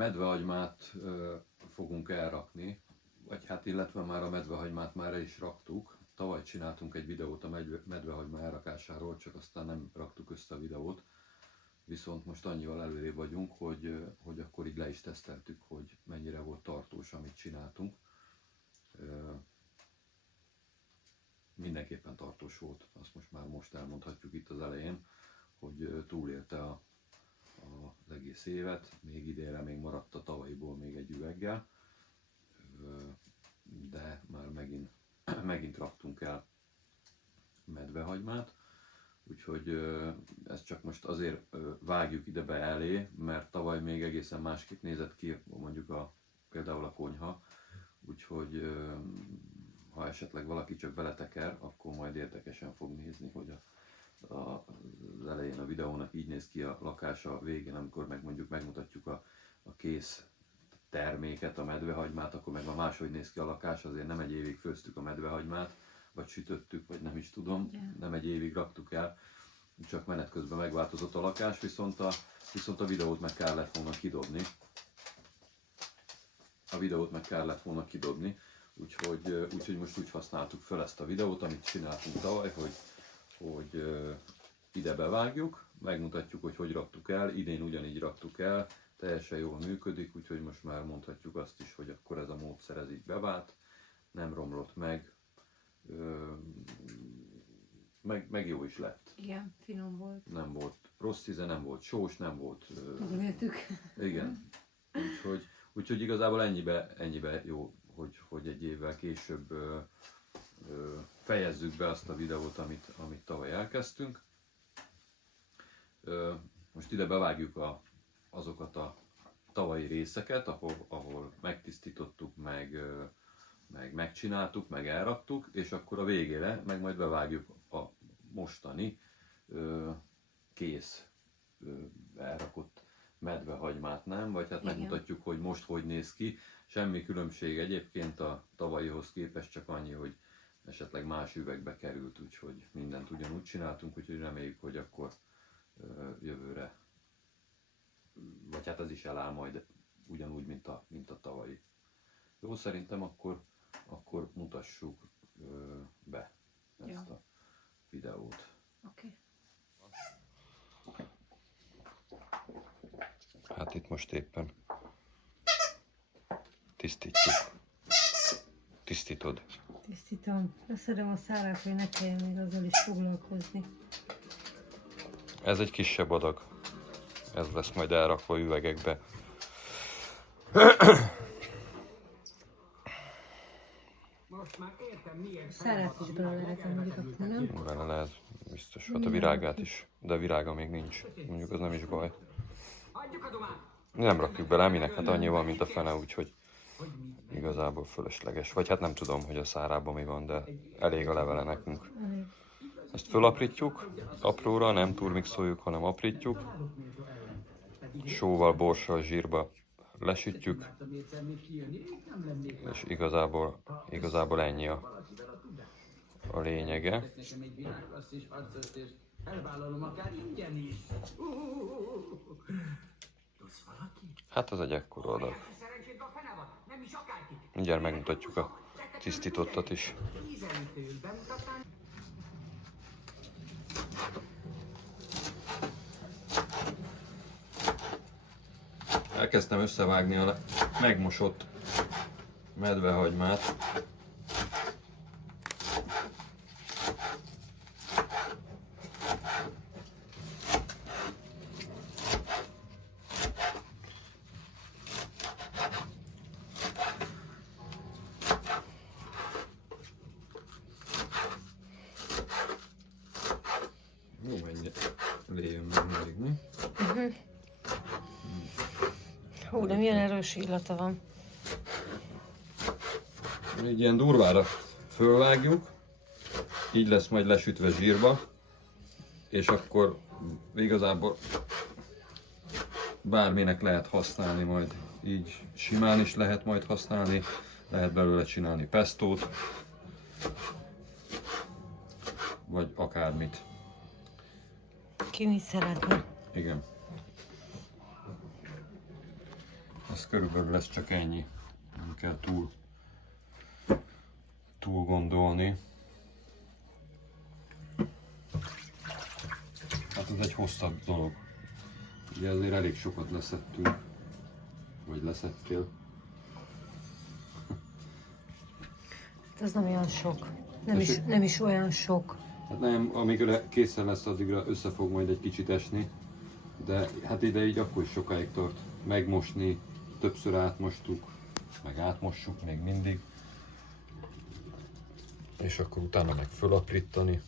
medvehagymát fogunk elrakni, vagy hát illetve már a medvehagymát már el is raktuk. Tavaly csináltunk egy videót a medvehagyma elrakásáról, csak aztán nem raktuk össze a videót. Viszont most annyival előrébb vagyunk, hogy akkor így le is teszteltük, hogy mennyire volt tartós, amit csináltunk. Mindenképpen tartós volt, azt most elmondhatjuk itt az elején, hogy túlélte az egész évet, még idénre még maradt a tavalyiból még egy üveggel, de már megint raktunk el medvehagymát, úgyhogy ezt csak most azért vágjuk ide be elé, mert tavaly még egészen másképp nézett ki mondjuk például a konyha, úgyhogy ha esetleg valaki csak beleteker, akkor majd érdekesen fog nézni, hogy az elején a videónak így néz ki a lakása, a végén, amikor mondjuk megmutatjuk a kész terméket, a medvehagymát, akkor meg máshogy néz ki a lakás, azért nem egy évig főztük a medvehagymát, vagy sütöttük, vagy nem is tudom, nem egy évig raktuk el, csak menet közben megváltozott a lakás, viszont a videót meg kellett volna kidobni. Úgyhogy most úgy használtuk fel ezt a videót, amit csináltunk tavaly, hogy ide bevágjuk, megmutatjuk, hogy raktuk el, idén ugyanígy raktuk el, teljesen jól működik, úgyhogy most már mondhatjuk azt is, hogy akkor ez a módszer ez így bevált, nem romlott meg jó is lett. Igen, finom volt. Nem volt rossz íze, nem volt sós, nem volt... Megöltük. Igen. Úgyhogy igazából ennyibe jó, hogy egy évvel később fejezzük be azt a videót, amit tavaly elkezdtünk. Most ide bevágjuk azokat a tavalyi részeket, ahol megtisztítottuk, meg megcsináltuk, meg elraktuk, és akkor a végére meg majd bevágjuk a mostani kész elrakott medvehagymát, nem? Vagy hát megmutatjuk, hogy most hogy néz ki. Semmi különbség egyébként a tavalyihoz képest, csak annyi, hogy esetleg más üvegbe került, úgyhogy mindent ugyanúgy csináltunk, úgyhogy reméljük, hogy akkor jövőre, vagy hát ez is eláll majd ugyanúgy, mint a tavalyi. Jó, szerintem akkor mutassuk be ezt a videót. Oké. Hát itt most éppen tisztítjuk. Tisztítod. Tisztítom. Leszedem a szálát, hogy ne kelljen még azzal is foglalkozni. Ez egy kisebb adag. Ez lesz majd elrakva üvegekbe. Szálát is bele lehet amúgy rakni, nem? Bele lehet, biztos. Hát a virágát is, de a virága még nincs. Mondjuk az nem is baj. Nem rakjuk bele, minek? Hát annyi van, mint a fene, úgyhogy igazából fölösleges. Vagy hát nem tudom, hogy a szárában mi van, de elég a levele nekünk. Ezt fölaprítjuk, apróra, nem turmixoljuk, hanem aprítjuk. Sóval, borssal, zsírba lesütjük, és igazából ennyi a lényege. Hát az egy ekkora adag. Mindjárt megmutatjuk a tisztítottat is. Elkezdtem összevágni a megmosott medvehagymát. Jó, mennyire léjön meg még, mi? Hú, de milyen erős illata van. Egy ilyen durvára fölvágjuk, így lesz majd lesütve zsírba, és akkor igazából bárminek lehet használni majd, így simán is lehet majd használni, lehet belőle csinálni pestót, vagy akármit. Ki mit szeretne? Igen. az körülbelül lesz csak ennyi. Nem kell túl gondolni. Hát ez egy hosszabb dolog. Ugye azért elég sokat leszettünk. Vagy leszettél. Ez nem olyan sok. Nem is olyan sok. Hát nem, amikor készen lesz, addigra össze fog majd egy kicsit esni. De hát ide így akkor is sokáig tart megmosni. Többször átmostuk, meg átmossuk még mindig. És akkor utána meg fölaprítani.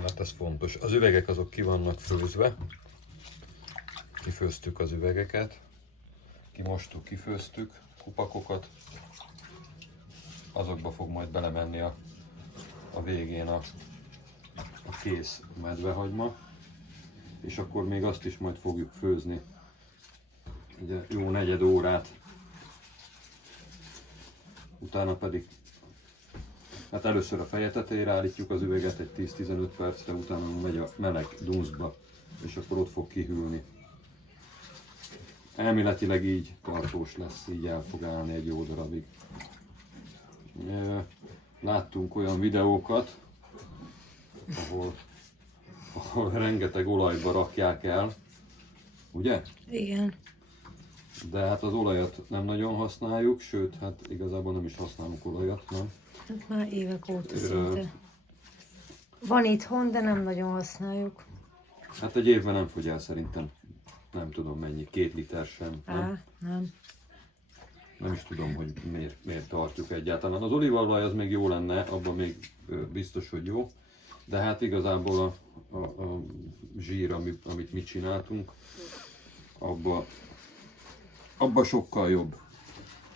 Hát ez fontos. Az üvegek azok ki vannak főzve. Kifőztük az üvegeket. Kimostuk, kifőztük kupakokat. Azokba fog majd belemenni a végén a kész medvehagyma. És akkor még azt is majd fogjuk főzni. Ugye jó negyed órát. Utána pedig hát először a feje tetejére állítjuk az üveget egy 10-15 percre, utána megy a meleg dunszba, és akkor ott fog kihűlni. Elméletileg így tartós lesz, így el fog állni egy jó darabig. Láttunk olyan videókat, ahol rengeteg olajba rakják el, ugye? Igen. De hát az olajat nem nagyon használjuk, sőt, hát igazából nem is használunk olajat, nem? Hát már évek óta szinte. Van itthon, de nem nagyon használjuk. Hát egy évben nem fogy el szerintem, nem tudom mennyi, 2 liter sem. Nem. Nem is tudom, hogy miért tartjuk egyáltalán. Az olívaolaj az még jó lenne, abban még biztos, hogy jó. De hát igazából a zsír, amit mi csináltunk, abba sokkal jobb.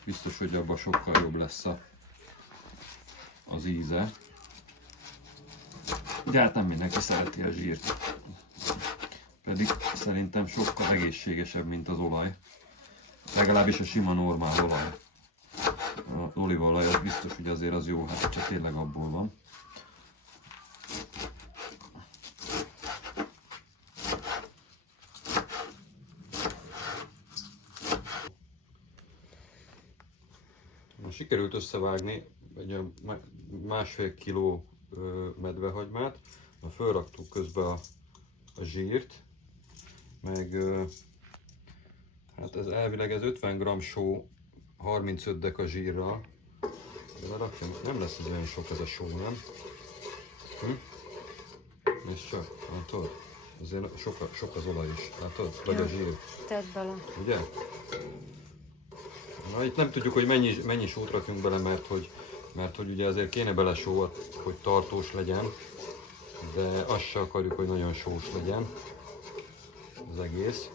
Biztos, hogy abba sokkal jobb lesz az íze. De hát nem mindenki szereti a zsírt. Pedig szerintem sokkal egészségesebb, mint az olaj. Legalábbis a sima normál olaj. Az olívaolaj az biztos, hogy azért az jó, hát csak tényleg abból van. Sikerült összevágni egy 1,5 kiló medvehagymát, fölraktuk közben a zsírt, meg hát ez elvileg ez 50 g só 35 deka zsírral, de rakjam, nem lesz ez olyan sok ez a só, nem? És csak, látod? Azért sok az olaj is, látod? Vagy a zsír. Tedd bele. Ugye? Na, itt nem tudjuk, hogy mennyi sót rakjunk bele, mert hogy ugye azért kéne bele só, hogy tartós legyen, de azt se akarjuk, hogy nagyon sós legyen az egész.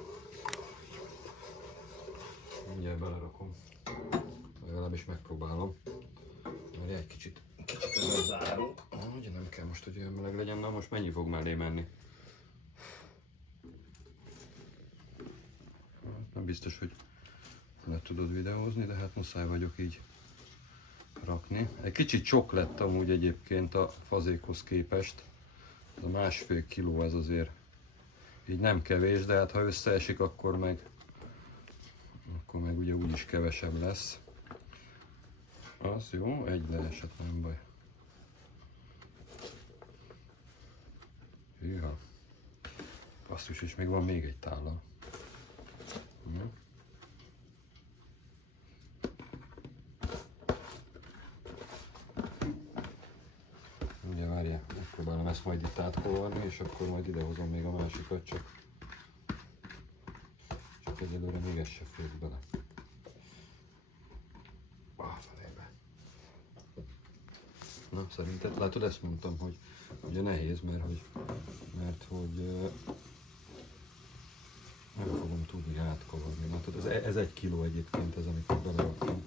Mindjárt belerakom, legalábbis megpróbálom. Mert egy kicsit ezzel zárunk. Ugye nem kell most, hogy olyan meleg legyen, na most mennyi fog mellé menni? Nem biztos, hogy le tudod videózni, de hát muszáj vagyok így rakni. Egy kicsit sok lett amúgy egyébként a fazékhoz képest. Ez a 1,5 kiló ez azért így nem kevés, de hát ha összeesik, akkor meg ugye úgyis kevesebb lesz. Az jó, egy leesett, nem baj. Hűha. Basszus, és még van még egy tállal. Ugye várjál, megpróbálom ezt majd itt átkovarni, és akkor majd idehozom még a másikat, csak egyelőre még ez se fér bele. Na, szerinted, látod, ezt mondtam, hogy ugye nehéz, mert hogy nem fogom tudni átkovarni. Látod, ez 1 kiló egyébként, ez amit beleraktam.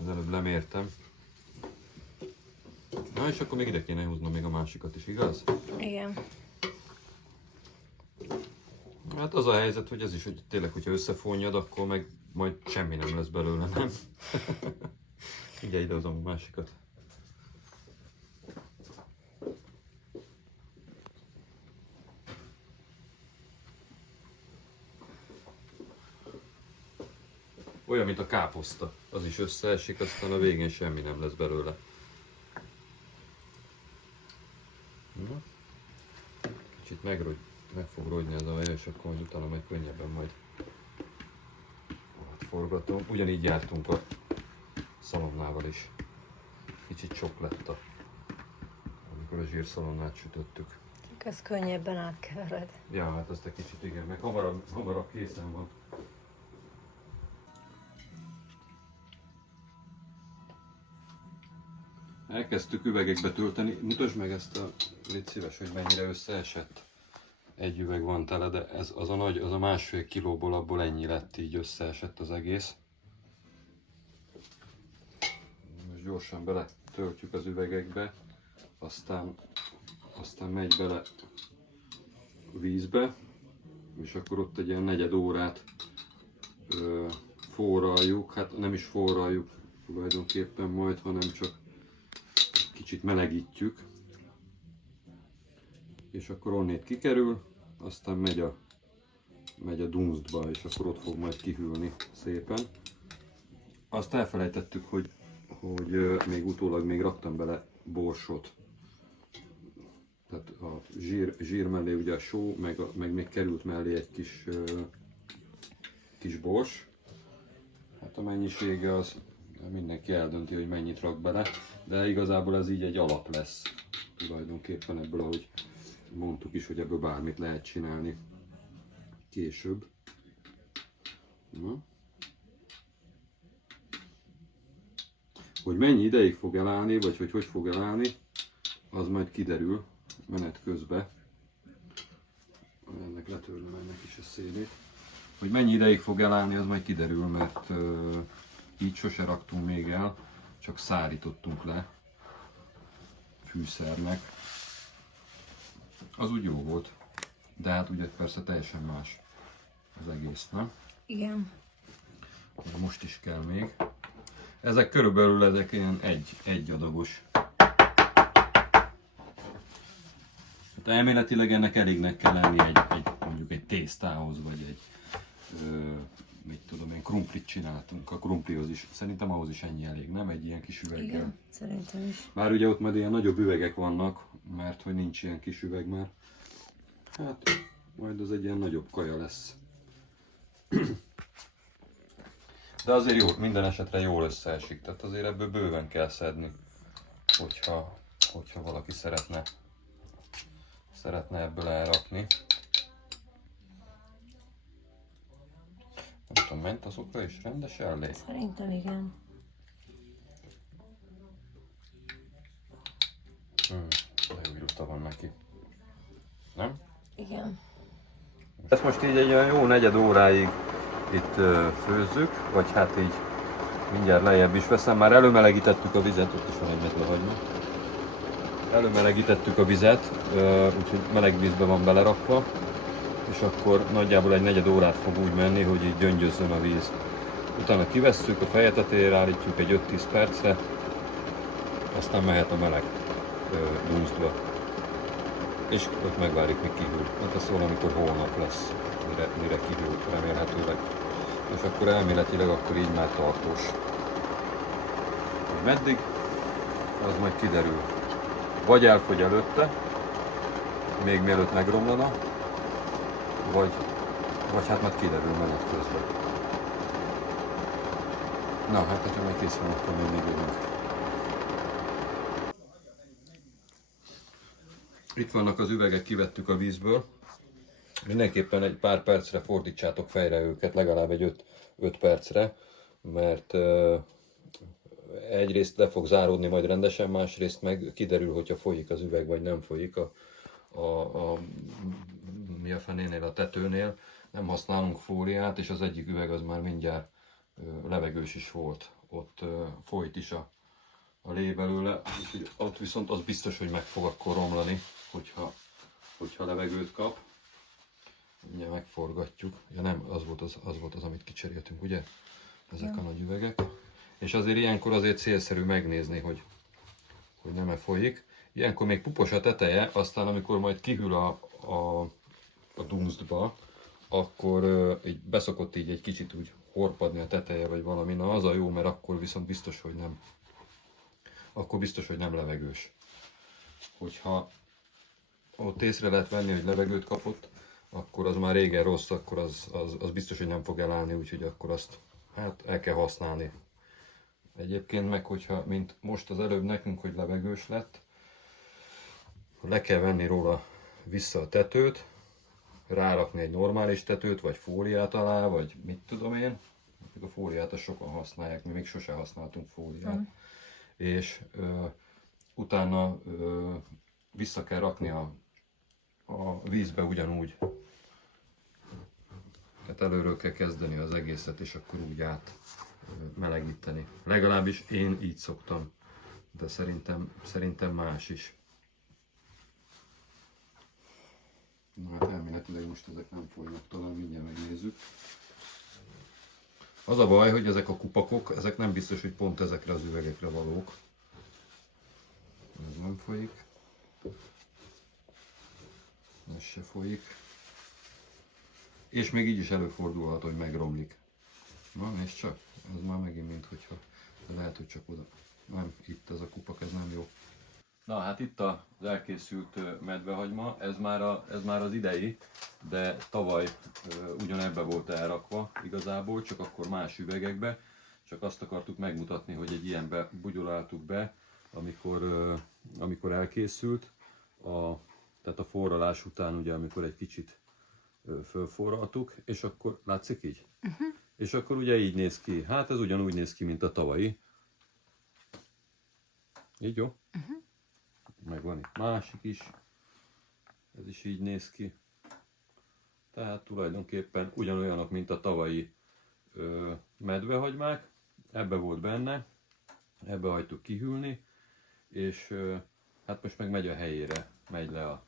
Az előbb lemértem. Na, és akkor még ide kéne húznom még a másikat is, igaz? Igen. Hát az a helyzet, hogy ez is, hogy tényleg, hogyha összefonjad, akkor meg majd semmi nem lesz belőle, nem? Ugye idehozom a másikat. Olyan, mint a káposzta. Az is összeesik, aztán a végén semmi nem lesz belőle. Na. Kicsit meg fog rogyni ez a vaj, és akkor utána meg könnyebben majd forgatom. Ugyanígy jártunk a szalonnával is. Kicsit sok lett amikor a zsírszalonnát sütöttük. Ez könnyebben átkevered. Ja, hát azt egy kicsit igen, meg hamarabb készen van. Elkezdtük üvegekbe tölteni. Mutasd meg ezt légy szíves, hogy mennyire összeesett. Egy üveg van tele, de ez az a nagy, az a 1,5 kilóból abból ennyi lett, így összeesett az egész. Most gyorsan bele töltjük az üvegekbe, aztán megy bele vízbe, és akkor ott egy ilyen negyed órát forraljuk, hát nem is forraljuk tulajdonképpen majd, hanem csak kicsit melegítjük, és akkor onnét kikerül, aztán megy a dunsztba, és akkor ott fog majd kihűlni szépen. Azt elfelejtettük, hogy még utólag még raktam bele borsot. Tehát a zsír mellé ugye a só, meg még került mellé egy kis bors. Hát a mennyisége az mindenki eldönti, hogy mennyit rak bele, de igazából ez így egy alap lesz tulajdonképpen ebből, ahogy mondtuk is, hogy ebből bármit lehet csinálni később. Na. Hogy mennyi ideig fog elállni, vagy hogy fog elállni, az majd kiderül menet közben. Ennek letörlöm ennek is a szélét. Hogy mennyi ideig fog elállni, az majd kiderül, mert így sose raktunk még el, csak szárítottunk le fűszernek. Az úgy jó volt, de hát ugye persze teljesen más az egész, nem? Igen. Most is kell még. Ezek körülbelül ilyen egy adagos. Hát elméletileg ennek elégnek kell lenni mondjuk egy tésztához, vagy mit tudom én, krumplit csináltunk, a krumplihoz is. Szerintem ahhoz is ennyi elég, nem? Egy ilyen kis üveggel. Igen, szerintem is. Bár ugye ott majd ilyen nagyobb üvegek vannak, mert hogy nincs ilyen kis üveg már. Hát majd az egy ilyen nagyobb kaja lesz. De azért jó, minden esetre jól összeesik, tehát azért ebből bőven kell szedni, hogyha valaki szeretne ebből elrakni. Nem tudom, ment azokra is rendes elég? Szerintem igen. De jó illata van neki. Nem? Igen. Ezt most így egy olyan jó negyed óráig itt főzzük, vagy hát így mindjárt lejjebb is veszem. Már előmelegítettük a vizet, ott is van egy medvehagyma. Előmelegítettük a vizet, úgyhogy meleg vízbe van belerakva, és akkor nagyjából egy negyed órát fog úgy menni, hogy így gyöngyözzön a víz. Utána kivesszük, a feje tetejére állítjuk egy 5-10 percre, aztán mehet a meleg dunsztba. És ott megvárjuk, míg kihűl. Hát ez valamikor holnap lesz, mire kihűl, remélhetőleg. És akkor elméletileg akkor így már tartós. Hogy meddig, az majd kiderül. Vagy elfogy előtte, még mielőtt megromlana, vagy hát majd kiderül menet közben. Na hát, hogyha meg kész van, akkor még jövünk. Itt vannak az üvegek, kivettük a vízből. Mindenképpen egy pár percre fordítsátok fejre őket, legalább egy 5 percre, mert egyrészt le fog záródni majd rendesen, másrészt meg kiderül, hogyha folyik az üveg, vagy nem folyik mi a fenénél, a tetőnél. Nem használunk fóliát, és az egyik üveg az már mindjárt levegős is volt. Ott folyt is a lé belőle, úgyhogy ott viszont az biztos, hogy meg fog akkor romlani, hogyha levegőt kap. Ugye megforgatjuk. Ja nem, az volt az, amit kicseréltünk, ugye? Ezek a nagy üvegek. És azért ilyenkor azért célszerű megnézni, hogy nem-e folyik. Ilyenkor még pupos a teteje, aztán amikor majd kihűl a dunsztba, akkor így beszokott így egy kicsit úgy horpadni a teteje, vagy valami, na az a jó, mert akkor viszont biztos, hogy nem. Akkor biztos, hogy nem levegős. Hogyha ott észre lehet venni, hogy levegőt kapott, akkor az már régen rossz, akkor az biztos, hogy nem fog elállni, úgyhogy akkor azt hát el kell használni. Egyébként meg, hogyha, mint most az előbb nekünk, hogy levegős lett, le kell venni róla vissza a tetőt, rárakni egy normális tetőt, vagy fóliát alá, vagy mit tudom én. A fóliát azt sokan használják, mi még sose használtunk fóliát. És utána vissza kell rakni a vízbe ugyanúgy. Tehát előről kell kezdeni az egészet, és akkor úgy át melegíteni. Legalábbis én így szoktam, de szerintem más is. Na hát elméletileg most ezek nem folynak, talán mindjárt megnézzük. Az a baj, hogy ezek a kupakok, ezek nem biztos, hogy pont ezekre az üvegekre valók. Ez nem folyik. Ez se folyik. És még így is előfordulhat, hogy megromlik. Na, és csak, ez már megint mint hogyha, lehet, hogy csak oda. Nem, itt ez a kupak, ez nem jó. Na hát itt az elkészült medvehagyma, ez már az idei, de tavaly ugyanebbe volt elrakva igazából, csak akkor más üvegekbe. Csak azt akartuk megmutatni, hogy egy ilyenbe bugyoláltuk be, amikor elkészült. Tehát a forralás után, ugye, amikor egy kicsit fölforraltuk, és akkor látszik így? És akkor ugye így néz ki. Hát ez ugyanúgy néz ki, mint a tavalyi. Így jó? Meg van itt másik is. Ez is így néz ki. Tehát tulajdonképpen ugyanolyanok, mint a tavalyi medvehagymák. Ebbe volt benne. Ebbe hagytuk kihűlni. És hát most meg megy a helyére. Megy le a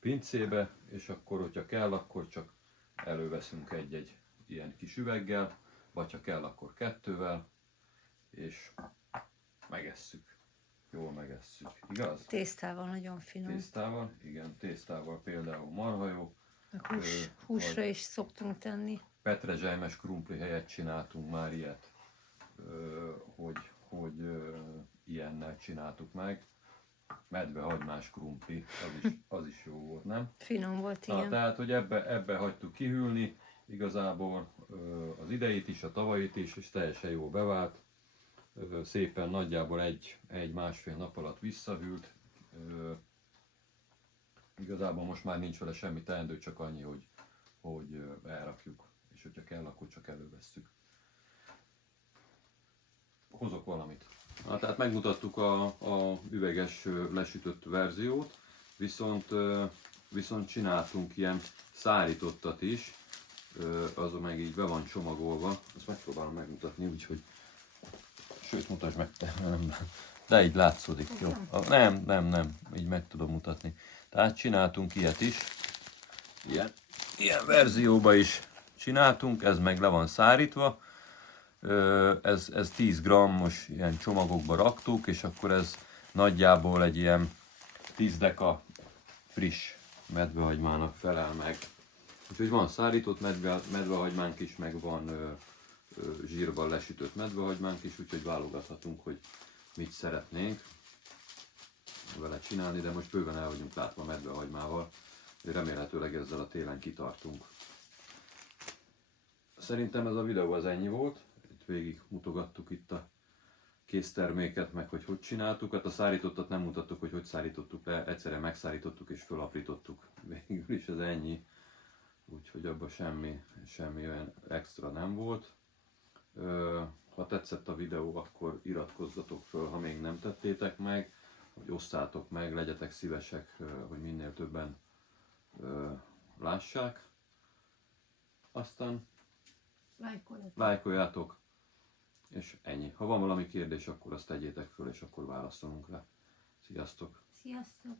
pincébe. És akkor, hogyha kell, akkor csak előveszünk egy-egy ilyen kis üveggel. Vagy ha kell, akkor kettővel. És megesszük. Jól megesszük, igaz? Tésztával nagyon finom. Tésztával, igen, tésztával például marha jó. Húsra is szoktunk tenni. Petrezselymes krumpli helyett csináltunk már ilyet, hogy ilyennel csináltuk meg. Medvehagymás krumpli, az is jó volt, nem? Finom volt, Na, igen. tehát, hogy ebbe hagytuk kihűlni, igazából az idejét is, a tavalyit is, és teljesen jól bevált. Szépen nagyjából egy-másfél nap alatt visszahűlt. Igazából most már nincs vele semmi teendő, csak annyi, hogy elrakjuk, és hogyha kell, akkor csak elővesszük. Hozok valamit. Tehát megmutattuk a üveges lesütött verziót, viszont csináltunk ilyen szárítottat is, az meg így be van csomagolva. Ezt megpróbálom megmutatni, úgyhogy sőt, mutasd meg te. De így látszódik, jó? Nem, így meg tudom mutatni. Tehát csináltunk ilyet is. Ilyen verzióba is csináltunk, ez meg le van szárítva. Ez 10 grammos ilyen csomagokba raktuk, és akkor ez nagyjából egy ilyen 10 deka friss medvehagymának felel meg. Úgyhogy van szárított medvehagymánk is, meg van zsírban lesütött medvehagymánk is, úgyhogy válogathatunk, hogy mit szeretnénk vele csinálni, de most bőven el vagyunk látva medvehagymával, remélhetőleg ezzel a télen kitartunk. Szerintem ez a videó az ennyi volt, itt végig mutogattuk itt a készterméket, meg hogy csináltuk, hát a szárítottat nem mutattuk, hogy szárítottuk le, egyszerűen megszárítottuk és fölaprítottuk, végül is ez ennyi, úgyhogy abban semmi olyan extra nem volt. Ha tetszett a videó, akkor iratkozzatok föl, ha még nem tettétek meg, hogy osszátok meg, legyetek szívesek, hogy minél többen lássák. Aztán lájkoljátok, és ennyi. Ha van valami kérdés, akkor azt tegyétek föl, és akkor válaszolunk rá. Sziasztok! Sziasztok!